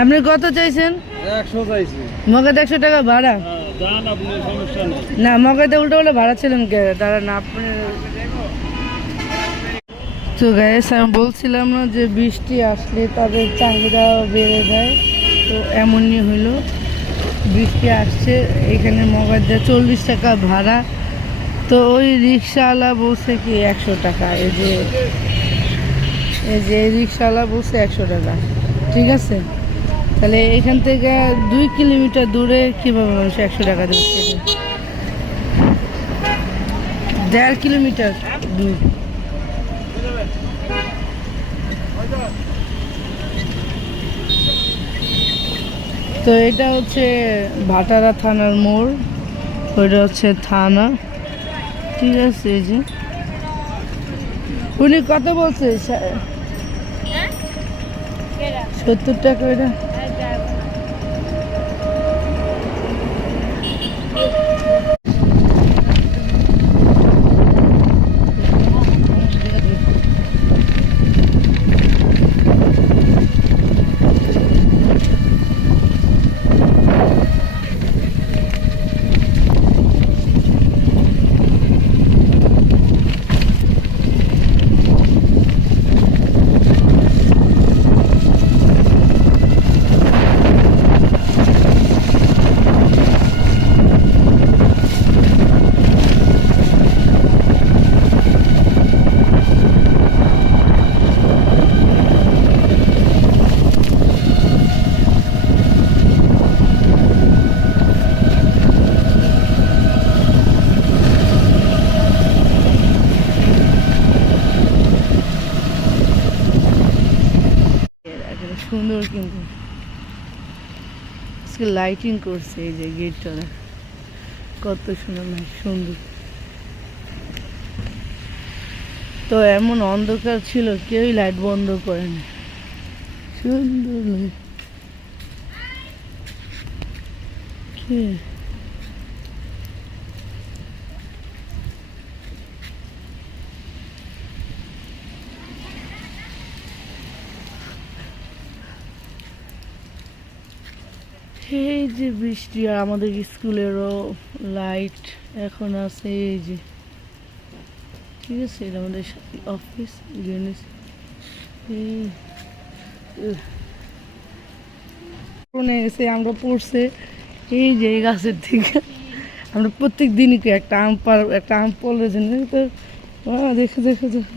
আপনি কত চাইছেন? 100 চাইছি। মগাতে 100 টাকা ভাড়া? জান আপনি, সমস্যা নেই। না, মগাতে উল্টো উল্টো ভাড়া ছিলেন কে? তারা না আপনি। তো গাইস, আমি বলছিলাম না যে বৃষ্টি আসলে তাদের চাহিদা বেড়ে যায়, তো এমনই হইলো। বৃষ্টি আসছে, এখানে মগাতে 40 টাকা ভাড়া। তো ওই রিক্সাওয়ালা বলছে কি 100 টাকা। এই যে রিক্সাওয়ালা বলছে 100 টাকা। ঠিক আছে, তাহলে এখান থেকে 2 কিলোমিটার দূরে কীভাবে মানুষ 100 টাকা দেবে? 1.5 কিলোমিটার দূর। তো এটা হচ্ছে ভাটারা থানার মোড়, ওইটা হচ্ছে থানা। ঠিক আছে, এই যে উনি কত বলছে? 70 টাকা। এটা সুন্দর, কিন্তু আজকে লাইটিং করছে। এই যে গেটটা কত সুন্দর, সুন্দর। তো এমন অন্ধকার ছিল, কেউই লাইট বন্ধ করে না। সুন্দর লাইট। এই যে বৃষ্টি, আর আমাদের স্কুলেরও লাইট এখন আছে। এই যে ঠিক আছে, এটা আমাদের অফিস। আমরা পড়ছে এই যে এই গাছের থেকে আমরা প্রত্যেক দিনই একটা আম পড়লে জন্য। তো দেখে দেখে দেখে